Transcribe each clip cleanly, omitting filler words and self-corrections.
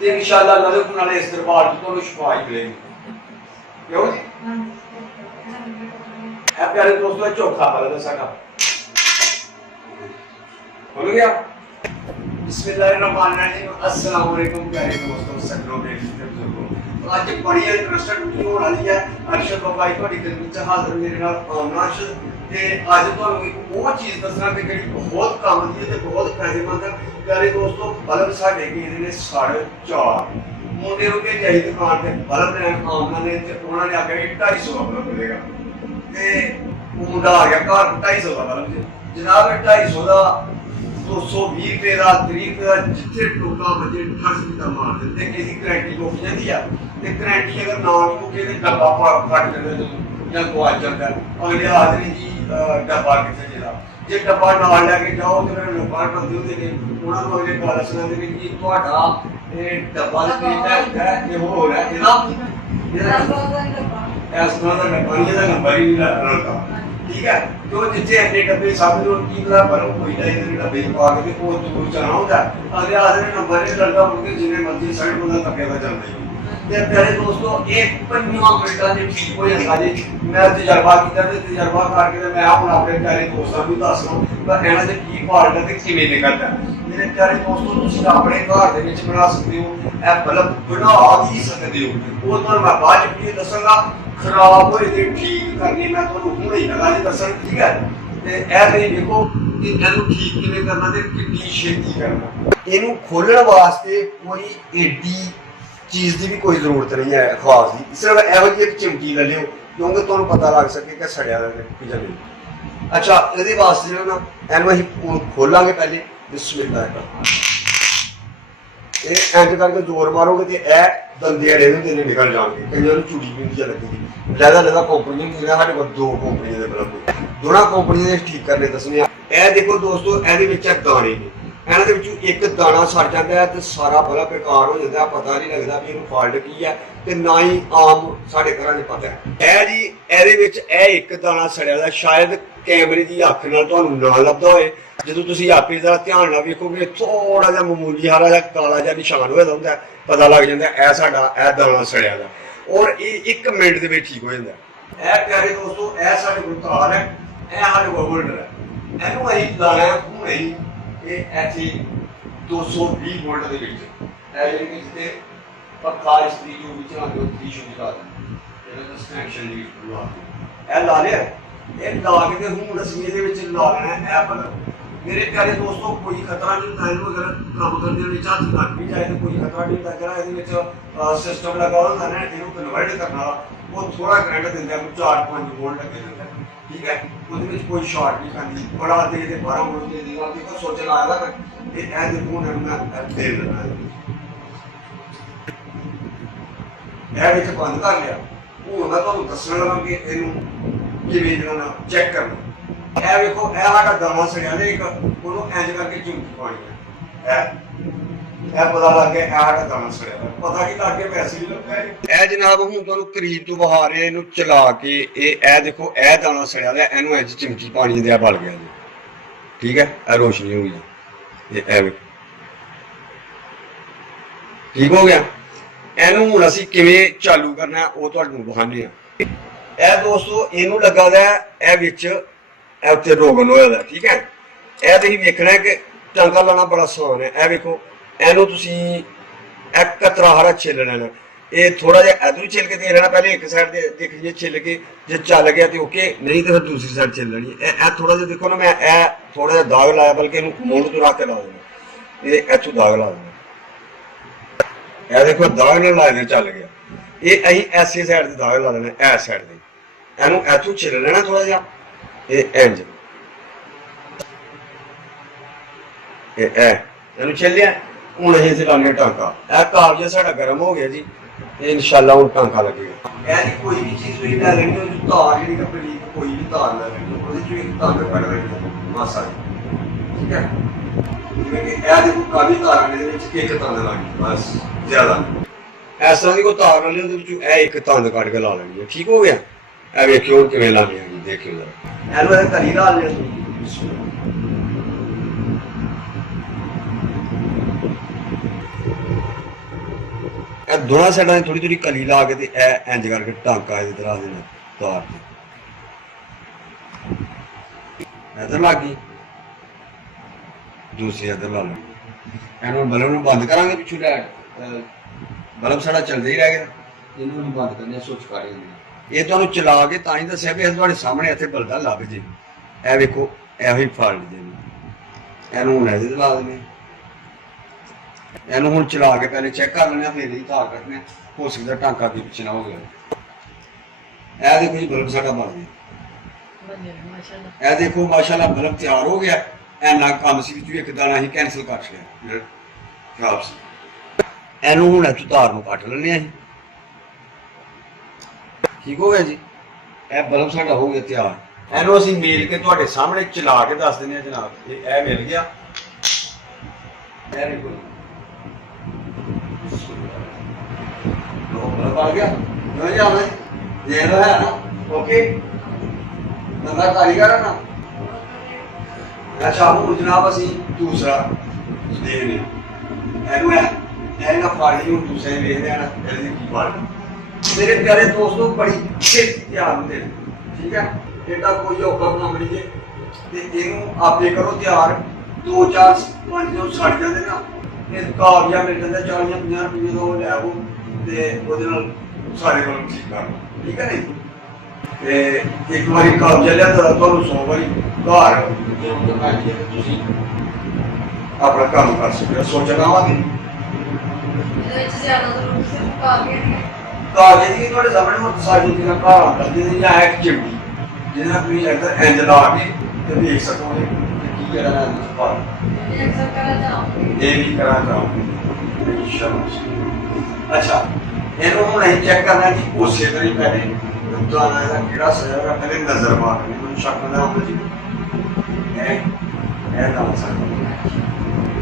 ਤੇ ਇਨਸ਼ਾਅੱਲਾ ਨਾਲੇ ਇਸ ਦਰਬਾਰ ਤੋਂ ਤੁਹਾਨੂੰ ਸ਼ਿਫਾ ਹੀ ਮਿਲੇਗੀ। ਕਿਉਂ ਜੀ? ਇਹ ਪਿਆਰੇ ਦੋਸਤੋ ਚੌਥਾ ਬਲਦ ਸਾਡਾ हो गया। बिस्मिल्लाहिर्रहमानिर्रहीम। अस्सलाम वालेकुम प्यारे दोस्तों, सज्जनों मेरे बुजुर्गों। आज एक बड़ी इंटरेस्टिंग वीडियो होने वाली है। अरशद वफाई ਤੁਹਾਡੀ ਖidmat ਚ ਹਾਜ਼ਰ ਮੇਰੇ ਨਾਲ ਅਰਸ਼ਦ ਤੇ ਅੱਜ ਤੁਹਾਨੂੰ ਇੱਕ ਉਹ ਚੀਜ਼ ਦੱਸਣਾ ਕਿ ਜਿਹੜੀ ਬਹੁਤ ਕੰਮ ਦੀ ਤੇ ਬਹੁਤ ਫਾਇਦੇਮੰਦ ਹੈ। ਪਿਆਰੇ ਦੋਸਤੋ ਬਲਬ ਸਾਡੇ ਗਏ ਨੇ 4.5 ਮੁੰਡੇ ਨੂੰ ਕੇ ਜਾਈ ਦੁਕਾਨ ਤੇ ਬਲਬ ਲੈਣ ਆਉਣਾ ਨੇ ਤੇ ਉਹਨਾਂ ਨੇ ਆਖਿਆ 250 ਦਾ ਬਲਬ ਮਿਲੇਗਾ ਤੇ ਉਹ ਮੁੰਡਾ ਆ ਗਿਆ ਘਰ 250 ਦਾ ਬਲਬ ਜਨਾਬ 250 ਦਾ 220 रुपए का 30 रुपए का जिथे टोका बजे ठस का मार देते कि गारंटी मुक जाती है। तो गारंटी अगर ना मुके तो डब्बा फट जाए या गुआच जाता है। अगले आदमी जी डब्बा कितने चला जे डब्बा नाल लैके जाओ तो फिर लोग बंदे होते हैं उन्होंने अगले गल सुनाते हैं कि तुहाडा डब्बा ये हो रहा है इस तरह का डब्बा नहीं ਇਹਦਾ नंबर ही नहीं रलता। ठीक है तो जिथे इन्ने डब्बे सब की पता पर कोई ना इन्ने डब्बे पा के वो दूर जाना होता है। अगले आदमी नंबर नहीं लगता उनके जिन्हें मर्जी साइड बंदा तके का चलता ही। प्यारे दोस्तों एक 5 मिनटा में ठीक हो जाता जी। मैं तजर्बा किया ते तजर्बा करके मैं हुण अपने प्यारे दोस्तों को दस रहा मैं कहना की फाल्ट है ते किवें निकलदा। मेरे प्यारे दोस्तों तुसीं अपने घर दे विच बना सकते हो, ए बल्ब बना भी सकते हो। वो तो मैं बाद च वीडियो दसांगा। खराब होए ते ठीक करनी मैं तुहानूं हुणे ही लगा दसन। ठीक है ते ए नहीं देखो कि इहनूं ठीक किवें करना ते कितनी छेती करना। इहनूं खोलण वास्ते कोई एडी चीज़ की भी कोई जरूरत नहीं है खास की, सिर्फ एहो जी एक चिमटी ले लियो क्योंकि तुहानूं पता लग सके कि सड़िया या नहीं। अच्छा ये वास्ते जो ना इहनूं असीं खोलांगे पहले बिस्मिल्लाह इंज करके जोर मारोगे तो यह दंदे अड़े होंगे ने निकल जाएंगे। कई चूड़ी भी नहीं लगेगी। लैदा कंपनी होंगी साढ़े को 2 कंपनियों के बल्ब दोनों कंपनियों के ठीक करने दसने। यह देखो दोस्तों ये दाने ने इन्होंने एक दाना सड़ जाता है तो सारा बल्ब बेकार हो जाता है। पता नहीं लगता भी इन्हू फॉल्ट की है तो ना ही आम साढ़े घर पता है। यह जी ये एक दाना सड़िया शायद कैमरे की अख ना लभदा होए। जो तुम आपे जरा ध्यान ना वेखोगे थोड़ा जहा मामूली हारा जहा काला जहा निशान होया होंदा पता लग जाता है साडा ए दाना सड़िया दा और ये 1 मिनट दे विच ठीक हो जाता है। ए प्यारे दोस्तों ए साडे कोल तार है, ए साडे कोल होल्डर है। इहनूं असीं लाना है हुणे ही ये ऐसे 220 वोल्ट दे विच ए जिहड़ी कि जिथे पक्का इस्त्री जो भी चलाते हो 3 शूज ला देना कनेक्शन दी ला ए ला लिया। ये ला के हुण असीं इहदे विच ला लेना है ए बल्ब। मेरे प्यारे दोस्तों कोई खतरा नहीं होता है अगर काम करने में हाथ लग भी जाए तो कोई खतरा नहीं होता। जरा सिस्टम लगा होता है इन्हों कन्वर्ट करना वो थोड़ा करंट देता है 4-5 वोल्ट लगे देता है। ठीक है उसमें कोई शॉर्ट नहीं खाती बड़ा दे 12 वोल्ट दे देगा। देखो सोचना आएगा कि ऐसे फोन है दे देना है बंद कर लिया। हूँ मैं तुहानूं दस्सण लगा कि इहनूं किवें करना चेक करना। ਇਹ ਵੇਖੋ ਇਹ ਸਾਡਾ ਦਾਣਾ ਸੜਿਆ ਨੇ ਇੱਕ ਉਹਨੂੰ ਇੰਜ ਕਰਕੇ ਚੁੰਕੀ ਪਾਣੀ ਹੈ। ਇਹ ਪਤਾ ਲੱਗ ਗਿਆ ਇਹ ਸਾਡਾ ਦਾਣਾ ਸੜਿਆ ਪਤਾ ਕੀ ਲੱਗ ਗਿਆ ਵੈਸੇ ਵੀ ਲੱਗਾ ਇਹ ਜਨਾਬ। ਹੁਣ ਤੁਹਾਨੂੰ ਕਰੀਬ ਤੋਂ ਬਹਾ ਰਿਹਾ ਇਹਨੂੰ ਚਲਾ ਕੇ ਇਹ ਦੇਖੋ ਇਹ ਦਾਣਾ ਸੜਿਆ ਦਾ ਇਹਨੂੰ ਇੰਜ ਚਿਮਚੀ ਪਾਣੀ ਦੇ ਬਲ ਗਿਆ ਜੀ। ਠੀਕ ਹੈ ਇਹ ਰੋਸ਼ਨੀ ਹੋ ਗਈ ਇਹ ਵੇਖੋ ਠੀਕ ਹੋ ਗਿਆ। ਇਹਨੂੰ ਹੁਣ ਅਸੀਂ ਕਿਵੇਂ ਚਾਲੂ ਕਰਨਾ ਉਹ ਤੁਹਾਨੂੰ ਦਿਖਾਉਂਦੇ ਆ। ਇਹ ਦੋਸਤੋ ਇਹਨੂੰ ਲੱਗਾ ਦਾ ਇਹ ਵਿੱਚ उत्ते रोगन होया। ठीक है यह तुसीं वेखना है कि टांका लाना बड़ा आसान है। यह वेखो इहनूं तुसीं एक कतरा हारा छिल लेना। ये थोड़ा जिहा इधर छिल के दे लेना। पहले एक साइड दे देखिए छिल के जे चल गया तो ओके नहीं तो फिर दूसरी साइड छिल लेनी। ए थोड़ा जिहा देखो ना मैं थोड़ा जिहा दाग लाया बल्कि इहनूं मुंड तो रख के ला देना। ये इत्थों दाग ला देना। यह देखो दाग ना लाए चल गया। ये असीं ऐसी साइड से दाग ला लेना इस साइड से इहनूं इत्थों छिल लेना थोड़ा जिहा इंज छिल लिया। हूँ अं लाने टांका यह कागज साडा गर्म हो गया जी। इंशाअल्लाह हूँ टांका लगेगा। यह कोई भी चीज़ लै लेनी तार जी कपड़ी कोई भी तार लै लेनी तंग कट लेनी मासा। ठीक है जिवें काफ़ी तार एक तंद लानी बस ज़्यादा इस तरह की कोई तार ला ली एक तंद कट के ला लेनी है। ठीक हो गया। ਇਹ ਵੇਖਿਓ ਕਿਵੇਂ ਲਾਣੀ ਹੈ ਦੇਖਿਓ ਜਰਾ ਇਹਨੂੰ ਇਹ ਕਰੀ ਲਾ ਲਿਆ दोनों साइडों थोड़ी थोड़ी कली ला के इंज करके टांका इधर आ देना तार के इधर लग गई दूसरी इधर ला लो एनू बल्ब में बंद करांगे पिछू लाइट बल्ब साड़ा चलता ही रह गया इन्होंने बंद करने स्विच कर ये तुहानू चला के तां ही दस्सिया भी तुहाडे सामने इत्थे बल्दा लग जे ए वेखो एहो ही फाल्ट जे एनू हुण इहदे ते ला देने एनू हुण चला के पहले चेक कर लेने फिर ही तार कट्टने हो सकदा टांका भी पिछे ना हो गया ए देखो जी बल्ब साडा बन गया ए देखो माशाल्लाह बल्ब तैयार हो गया एना काम सी विच एक दाना ही कैंसल कर छड़िया खराब सी एनू हुण इत्थों तार नूं कट लैने असीं ठीक हो गया जी ए बल्ब साडा हो गया तैयार एनू असीं मेल के तुहाडे सामने चला के दस दिंदे जनाब ए मिल गया वेरी गुड बल्ब आ गया नहीं आना ये लो है ना ओके बंदा कारीगर है ना अच्छा हूँ जनाब असीं दूसरा देखने एनू एना फाड़ी हूँ दूसरे देखते हैं ना की फाड़ी मेरे प्यारे दोस्तों बड़ी ध्यान दे ठीक है एडा कोई औखा काम नहीं है ते इनू आपे करो तैयार 2-4-5 दिन सड़ जाते ना फिर कागजा मिल जाता 40-50 रुपये का लै आओ ते ओहदे नाल सारे कोल ठीक कर लो ठीक है नहीं ते एक बारी कागजा लिया तो तुहानू 100 बारी घर तुसीं अपना काम कर सकते हो सोचना वा कागज की थोड़े सामने वो सारी चीज़ें घर आता है या एक चिमटी जिन्हें अपनी इधर इंज ला के देख सकोगे कि क्या है ये भी करा चाहूँगी अच्छा इन्हों हम नहीं चेक करना कि उसी तरह पहले दाना है किड़ा सजा हुआ पहले नजर मारनी मुझे शक ना हो जी है दाना सजा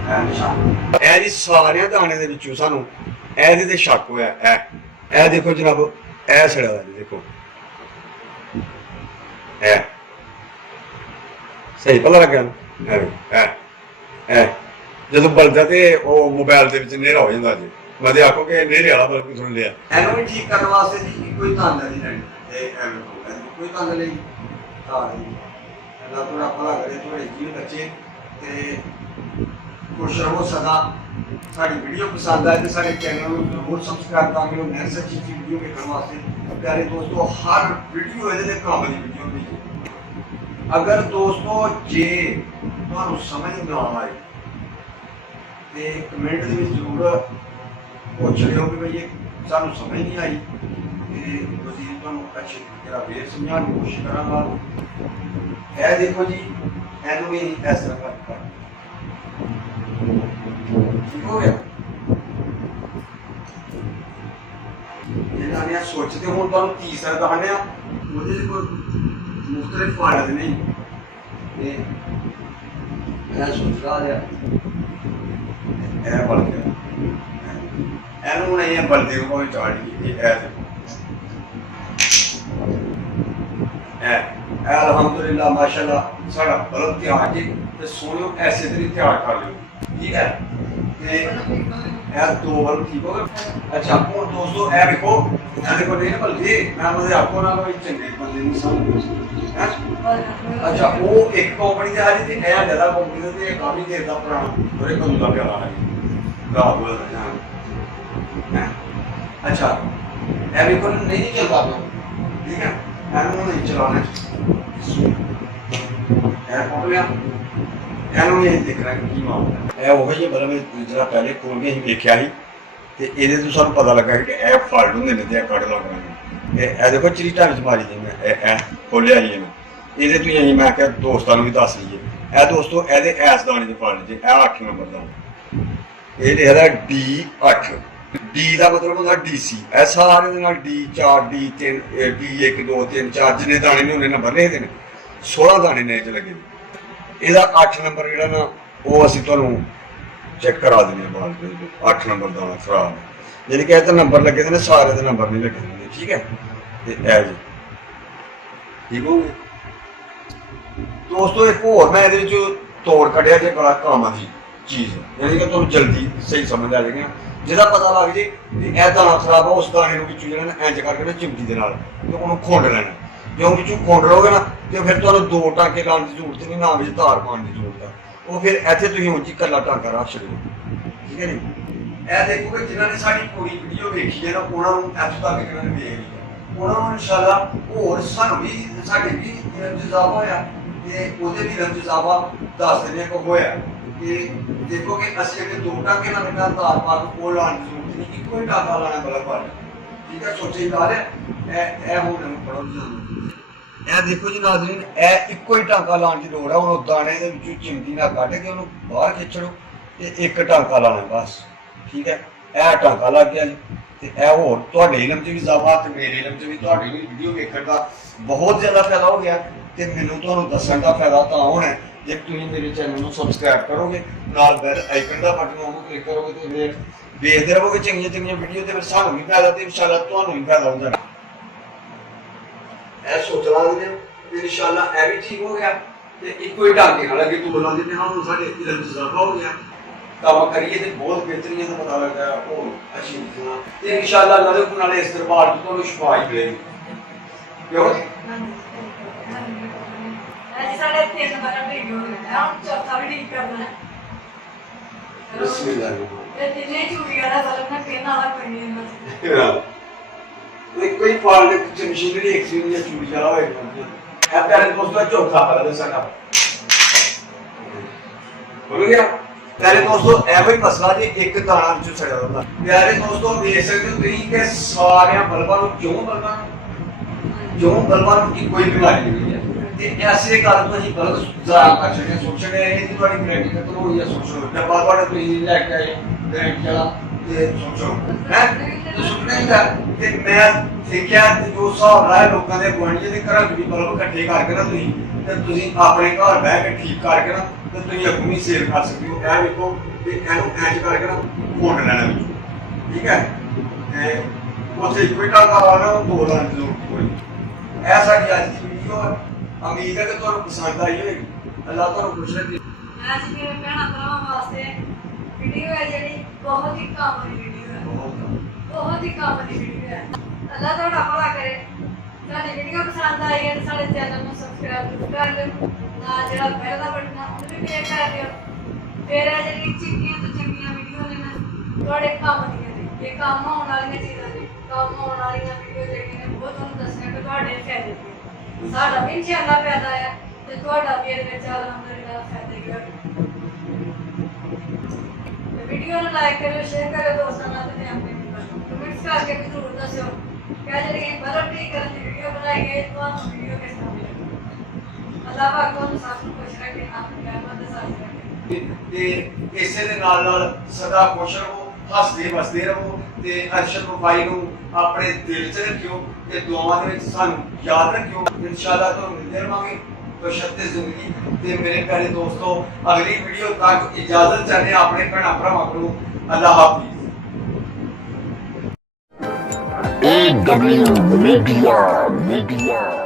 है निशान ए जी सारे दाने दे विचों सानू ए दे शक होया ए देखो जनाब ए सड़ा हुआ देखो ए सही पता लग गया जो बल्दा तो मोबाइल के नेरा हो जाता जी मैं आखो कि नेरे वाला बल्ब किथों लिया एनू भी ठीक करने वास्ते जी कोई धंध नहीं लैनी कोई धंध नहीं अल्लाह थोड़ा भला करे थोड़े जीव बच्चे खुश रहो सदा साड़ी वीडियो पसंद आए तो सारे चैनल को जरूर सब्सक्राइब ताकि लोग नए सच्ची वीडियो देखने वास्ते प्यारे दोस्तों हर वीडियो ये काम की वीडियो भी अगर दोस्तों जे तुहानू समझ ना आए तो कमेंट जरूर पूछ लियो कि भाई ये सानू समझ नहीं आई मजीद तुहानू अच्छे तरीके फिर समझाने की कोशिश करांगा ए देखो जी एनू भी इस तरह कर ठीक हो गया ये सोचते हूँ तो तीसरा दहाने मुझे कोई मुख्तलिफ फायदे नहीं मैं सोच रहा है बढ़ गया एनू नहीं है बल्दी को कोई चाड़ दी अल्हम्दुलिल्लाह माशाल्लाह साड़ा बल्ब तैयार जी ते सोनियो ऐसे तरीके तैयार कर लियो ठीक है ते ए दो बल्ब ठीक हो गए अच्छा और दोस्तों ए देखो नहीं बल्कि मैं मुझे आपको ना कोई चंगे बंदे नहीं समझ अच्छा वो एक कंपनी दे हाजी ते नया ज्यादा कंपनी दे काफी देर दा पुराना थोड़े कम दा प्यारा है खराब हो जाता है अच्छा ए बिल्कुल नहीं चलता ठीक है एनू नहीं चलाना ए खोल लिया एनू ये देख रहा है की मामला है वो ही बल्ब जरा पहले खोल के ही देखा ही ते ਇਹਦੇ ਤੋਂ ਸਾਨੂੰ ਪਤਾ ਲੱਗਾ ਕਿ ਇਹ ਫਾਲਟ ਹੁੰਦੇ ਨੇ ਤੇ ਇਹ ਕੱਢ ਲਾਂਗੇ ਇਹ ਦੇਖੋ ਚਰੀਟਾਂ ਵਿੱਚ ਮਾਰੀ ਜੀ ਮੈਂ ਇਹ ਖੋਲਿਆ ਹੀ ਇਹਨੂੰ ਇਹਦੇ ਤੋਂ ਹੀ ਮੈਂ ਕਿਹਾ ਦੋਸਤਾਂ ਨੂੰ ਵੀ ਦੱਸ ਲਈਏ ਇਹ ਦੋਸਤੋ ਇਹਦੇ ਐਸ ਦਾਣੇ ਦੀ ਫਾਲਟ ਜੀ ਇਹ 8 ਨੰਬਰ ਦਾ ਇਹ ਲਿਖਦਾ D8 D ਦਾ ਮਤਲਬ ਹੁੰਦਾ DC ਇਹ ਸਾਰੇ ਦੇ ਨਾਲ D4 D3 D1 2 3 4 ਜਿੰਨੇ ਦਾਣੇ ਨੇ ਉਹਨੇ ਨੰਬਰ ਲਿਖਦੇ ਨੇ 16 ਦਾਣੇ ਨੇ ਇਹ ਚ ਲੱਗੇ ਇਹਦਾ 8 ਨੰਬਰ ਜਿਹੜਾ ਨਾ ਉਹ ਅਸੀਂ ਤੁਹਾਨੂੰ चेक करा देने बाल 8 नंबर दाना खराब है यानी कि नंबर लगे थे सारे नंबर नहीं लगे होंगे ठीक है जी ठीक हो गए दोस्तों एक होर मैं तोड़ कटिया जो बड़ा काम की चीज़ यानी कि तुम जल्दी सही समझ आ जाएगी ਜਿਹਦਾ ਪਤਾ ਲੱਗ ਜੇ ਵੀ ਇਹ ਦਾਣਾ ਖਰਾਬ ਆ, ਉਸ ਦਾਣੇ ਨੂੰ ਵਿੱਚੋਂ ਜਿਹੜਾ ਨਾ ਇੰਜ ਕਰਕੇ ਨਾ ਚਿਮਟੀ ਦੇ ਨਾਲ ਤੇ ਉਹਨੂੰ ਖੁੰਡ ਲੈਣਾ। ਜਦੋਂ ਵਿੱਚੋਂ ਖੁੰਡ ਲਓਗੇ ਨਾ ਤੇ ਫਿਰ ਤੁਹਾਨੂੰ 2 ਟਾਂਕੇ ਲਾਉਣ ਦੀ ਜ਼ਰੂਰਤ ਨਹੀਂ, ਨਾ ਵਿੱਚ ਧਾਰ ਪਾਉਣ ਦੀ ਜ਼ਰੂਰਤ ਆ। ਉਹ ਫਿਰ ਇੱਥੇ ਤੁਸੀਂ ਉਂਝ ਹੀ ਇਕੱਲਾ ਟਾਂਕਾ ਰੱਖ ਛੱਡੋ, ਠੀਕ ਹੈ ਨੀ। ਇਹ ਦੇਖੋ ਕਿ ਜਿਨ੍ਹਾਂ ਨੇ ਸਾਡੀ ਪੂਰੀ ਵੀਡੀਓ ਵੇਖੀ ਹੈ ਨਾ, ਉਹਨਾਂ ਨੂੰ ਇੱਥੋਂ ਤੱਕ ਜਿਹਨਾਂ ਨੇ ਵੇਖ ਲਿਆ, ਉਹਨਾਂ ਨੂੰ ਇਨਸ਼ਾਅੱਲਾ ਹੋਰ ਸਾਨੂੰ ਵੀ ਸਾਡੇ ਵੀ ਇਲਮ ਹੋਇਆ ਤੇ ਉਹਦੇ ਵੀ ਇਲਮ ਦੱਸ ਦਿੰਦੇ ਕੋ ਹੋਇਆ ਕਿ ਦੇਖੋ ਕਿ ਅਸੀਂ ਅਗੇ 2 ਟਾਂਕੇ ਨਾਲ ਬਿਨਾਂ ਤਾਰ ਪਾ ਕੇ ਕੋਲ ਲਾਉਣ ਦੀ ਜ਼ਰੂਰਤ ਨਹੀਂ, ਇੱਕੋ ਹੀ ਟਾਂਕਾ ਲਾਉਣਾ ਬਲਬ ਵਾਲਾ, ਠੀਕ ਹੈ। ਸੋਚੇ ਗੱਲ ਹੈ ਇਹ ਹੁਣ ਨੂੰ ਪੜੋ ਜੀ। ਇਹ ਦੇਖੋ ਜੀ ਨਾਜ਼ਰੀਨ, ਇਹ ਇੱਕੋ ਹੀ ਟਾਂਕਾ ਲਾਉਣ ਦੀ ਲੋੜ ਹੈ। ਹੁਣ ਦਾਣੇ ਦੇ ਵਿੱਚੋਂ ਚਿਮਟੀ ਨਾਲ ਕੱਢ ਕੇ ਉਹਨੂੰ ਬਾਹਰ ਖਿੱਚੋ ਤੇ ਇੱਕ ਟਾਂਕਾ ਲਾਉਣਾ ਬਸ, ਠੀਕ ਹੈ। ਇਹ ਟਾਂਕਾ ਲੱਗ ਗਿਆ ਜੀ ਤੇ ਇਹ ਹੋਰ ਤੁਹਾਡੇ ਇਲਮ 'ਚ ਵੀ ਇਜ਼ਾਫਾ ਤੇ ਮੇਰੇ ਇਲਮ 'ਚ ਵੀ ਤੁਹਾਡੀ ਵੀ ਵੀਡੀਓ ਵੇਖਣ ਦਾ ਬਹੁਤ ਜ਼ਿਆਦਾ ਫਾਇਦਾ ਹੋ ਗਿਆ ਤੇ ਮੈਨੂੰ ਤੁਹਾਨੂੰ ਦੱਸਣ ਦਾ ਫਾਇਦਾ ਤਾਂ ਹੋਣਾ ਜੇ ਤੁਸੀਂ ਮੇਰੇ ਚੈਨਲ ਨੂੰ ਸਬਸਕ੍ਰਾਈਬ ਕਰੋਗੇ, ਨਾਲ ਬੈਲ ਆਈਕਨ ਦਾ ਬਟਨ ਉਹਨੂੰ ਕਲਿੱਕ ਕਰੋਗੇ ਤੇ ਫਿਰ ਵੇਖਦੇ ਰਹੋਗੇ ਚੰਗੀਆਂ ਚੰਗੀਆਂ ਵੀਡੀਓ ਤੇ ਫਿਰ ਸਾਨੂੰ ਵੀ ਫਾਇਦਾ ਤੇ ਇਨਸ਼ਾਅੱਲਾ ਤੁਹਾਨੂੰ ਵੀ ਫਾਇਦਾ ਹੋ ਜਾਣਾ। ਇਹ ਸੋਚ ਲਾਂਗੇ ਤੇ ਇਨਸ਼ਾਅੱਲਾ ਇਹ ਵੀ ਠੀਕ ਹੋ ਗਿਆ ਤੇ ਇੱਕੋ ਹੀ ਢਾਂਕੇ ਨਾਲ ਅੱਗੇ ਦੋ ਲਾ ਦਿੰਦੇ ਹਾਂ। ਹੁਣ ਸਾਡੇ ਇਲਮ 'ਚ ਇਜ਼ਾਫਾ ਹੋ ਗਿਆ, ਕੰਮ ਕਰੀਏ ਤੇ ਬਹੁਤ ਬਿਹਤਰੀਨ ਦਾ ਪਤਾ ਲੱਗਦਾ ਹੈ ਉਹ ਅੱਛੀ ਤਰ੍ਹਾਂ ਤੇ ਇਨਸ਼ਾਅੱਲਾ ਨਾਲੇ ਇਸ ਦਰਬਾਰ ਤੋਂ ਤੁਹਾਨੂੰ ਸ਼ਿਫਾ ਹੀ ਮਿਲੇਗੀ। ਕਿਉਂ ਅੱਜ ਸਾਡੇ 3 ਨੰਬਰ ਵੀਡੀਓ ਹੈ, ਹੁਣ ਚੌਥਾ ਵੀ ਠੀਕ ਕਰਨਾ ਹੈ। ਬਿਸਮਿਲ੍ਲਾਹ ਇਹ ਜਿੰਨੇ ਚੂੜੀਆਂ ਦਾ ਬਲਬ ਨਾ ਪਿੰਨ ਵਾਲਾ ਕੋਈ ਨਹੀਂ ਹੁੰਦਾ। ਕੋਈ ਫਾਲਟ ਚ ਮਸ਼ੀਨਰੀ ਐਕਸੀਡੈਂਟ ਜਾਂ ਚੂੜੀ ਵਾਲਾ ਹੋਏਗਾ। ਇਹ ਪਿਆਰੇ ਦੋਸਤੋ ਚੌਥਾ ਹੱਲ ਹੈ ਸਾਡਾ, ਹੋ ਗਿਆ। ਪਿਆਰੇ ਦੋਸਤੋ ਇਹੋ ਹੀ ਮਸਲਾ ਜੀ, ਇੱਕ ਦਾਣਾ ਵਿੱਚੋਂ ਸੜਿਆ ਹੁੰਦਾ। ਪਿਆਰੇ ਦੋਸਤੋ ਦੇਖ ਸਕਦੇ ਹੋ ਤੁਸੀਂ ਕਿ ਸਾਰਿਆਂ ਬਲਬਾਂ ਨੂੰ ਕਿਉਂ ਬਲਬਾਂ ਨੂੰ ਇੱਕੋ ਹੀ ਬਿਮਾਰੀ ਹੋਈ ਹੈ ਤੇ ਐਸੇ ਕਾਰਨ ਤੋਂ ਅਸੀਂ ਬਲਬ ਜ਼ਾਇਆ ਕਰ ਸਕਦੇ ਸੋਚਦੇ ਇਹ ਕਿ ਤੁਹਾਡੀ ਗਰੰਟੀ ਖਤਮ ਹੋਈ ਹੈ। ਸੋਚੋ ਡੱਬਾ ਤੁਹਾਡਾ ਤੁਸੀਂ ਲੈ ਕੇ ਆਏ ਗਰੰਟੀ ਵਾਲਾ ਤੇ ਸੋਚੋ ਹੈ ਤੇ ਸੁਣਨਾ ਹੀ ਹੈ। ਤੇ ਮੈਂ ਦੇਖਿਆ ਤੇ ਜੋ ਹਿਸਾਬ ਲਾਇਆ ਲੋਕਾਂ ਦੇ ਗੁਆਂਢੀਆਂ ਦੇ ਘਰਾਂ 'ਚ ਵੀ ਬਲਬ ਇਕੱਠੇ ਕਰਕੇ ਨਾ ਤੁਸੀਂ ਆਪਣੇ ਘਰ ਬਹਿ ਕੇ ਠੀਕ ਕਰਕੇ ਨਾ ਤੇ ਤੁਸੀਂ ਆਪਣੀ ਸੇਲ ਕਰ ਸਕਦੇ ਹੋ। ਇਹ ਵੇਖੋ ਤੇ ਇਹਨੂੰ ਇੰਜ ਕਰਕੇ ਨਾ ਫੋਟ ਲੈਣਾ ਵਿੱਚ, ਠੀਕ ਹੈ। ਤੇ ਉੱਥੇ ਕੋਈ ਟਾਂਕਾ ਲਾਉਣਾ, 2 ਲਾਉਣ ਦੀ ਜ਼ਰੂਰਤ ਕੋਈ। ਇਹ ਸਾਡੀ ਅੱਜ ਦੀ ਵੀਡੀਓ ਹੈ, ਉਮੀਦ ਹੈ ਕਿ ਤੁਹਾਨੂੰ ਪਸੰਦ ਆਈ ਹੋਵੇਗੀ। ਅੱਲਾਹ ਤੁਹਾਨੂੰ ਖੁਸ਼ ਰੱਖੇ। ਅੱਜ ਮੇਰੇ ਭੈਣਾਂ ਭਰਾਵਾਂ ਵਾਸਤੇ ਵੀਡੀਓ ਹੈ ਜਿਹੜੀ ਬਹੁਤ ਹੀ ਕੰਮ ਦੀ ਵੀਡੀਓ ਹੈ, ਬਹੁਤ ਹੀ ਕੰਮ ਦੀ ਵੀਡੀਓ ਹੈ। ਅੱਲਾਹ ਤੁਹਾਡਾ ਭਲਾ ਕਰੇ। ਸਾਡੀ ਵੀਡੀਓ ਪਸੰਦ ਆਈ ਹੈ ਤਾਂ ਸਾਡੇ ਚੈਨਲ ਨੂੰ ਸਬਸਕ੍ਰਾਈਬ ਕਰ ਲਿਓ, ਨਾਲ ਜਿਹੜਾ ਬੈਲ ਦਾ ਬਟਨ ਹੈ ਉਹ ਵੀ ਕਲਿੱਕ ਕਰ ਦਿਓ। ਫਿਰ ਇਹ ਜਿਹੜੀ ਚੰਗੀਆਂ ਤੋਂ ਚੰਗੀਆਂ ਵੀਡੀਓ ਨੇ ਨਾ ਤੁਹਾਡੇ ਕੰਮ ਦੀਆਂ ਨੇ, ਇਹ ਕੰਮ ਆਉਣ ਵਾਲੀਆਂ ਚੀਜ਼ਾਂ ਨੇ, ਕੰਮ ਆਉਣ ਵਾਲੀਆਂ ਵੀਡੀਓ ਜਿਹੜੀਆਂ ਨੇ ਬਹੁਤ ਤੁਹਾਨੂੰ ਦੱਸਣਾ ਕਿ ਤੁਹਾਡੇ ਫਾਇਦੇ ਨੇ। ਸਾਡਾ ਵੀ ਇਨਸ਼ਾਅੱਲਾ ਫਾਇਦਾ ਹੈ ਤੇ ਤੁਹਾਡਾ ਵੀ ਇਹਦੇ ਵਿੱਚ ਅਲਹਮਦੁਲਿਲਾ ਫਾਇਦਾ ਹੀ ਹੈ। ਵੀਡੀਓ ਨੂੰ ਲਾਈਕ ਕਰਿਓ, ਸ਼ੇਅਰ ਕਰਿਓ ਦੋਸਤਾਂ ਨਾਲ ਤੇ ਫੈਮਿਲੀ ਨਾਲ। ਕਮੈਂਟਸ ਕਰਕੇ ਵੀ ਜ਼ਰੂਰ ਦੱਸਿਓ ਕਿ ਜਿਹੜੀ ਬਲਬ ਠੀਕ ਕਰਨ ਦੀ ਵੀਡੀਓ ਬਣਾਈ ਗਈ ਤੁਹਾਨੂੰ ਵੀਡੀਓ ਕਿਸ ਤਰ੍ਹਾਂ ਲੱਗੀ। ਅੱਲਾਹ ਪਾਕ ਤੁਹਾਨੂੰ ਸਭ ਨੂੰ ਖੁਸ਼ ਰੱਖੇ, ਆਪਣੀ ਰਹਿਮਤ ਦੇ ਸਾਥ ਰੱਖੇ ਤੇ ਇਸੇ ਦੇ ਨਾਲ ਸਦਾ ਖੁਸ਼ ਰਹੋ, ਹੱਸਦੇ ਵਸਦੇ ਰਹੋ ਤੇ ਅਰਸ਼ਦ ਵਫਾਈ ਨੂੰ ਆਪਣੇ ਦਿਲ 'ਚ ਰੱਖਿਓ ਤੇ ਦੁਆਵਾਂ ਦੇ ਵਿੱਚ ਸਾਨੂੰ ਯਾਦ ਰੱਖਿਓ। ਇਨਸ਼ਾਅੱਲਾ ਤੁਹਾਨੂੰ ਮਿਲਦੇ ਰਹਾਂਗੇ ਬਸ਼ਰਤੇ ਜ਼ਿੰਦਗੀ। ਤੇ ਮੇਰੇ ਪਿਆਰੇ ਦੋਸਤੋ ਅਗਲੀ ਵੀਡੀਓ ਤੱਕ ਇਜਾਜ਼ਤ ਚਾਹते हैं अपने भैन भरावां कोलों। अल्लाह हाफिज़। AW Media.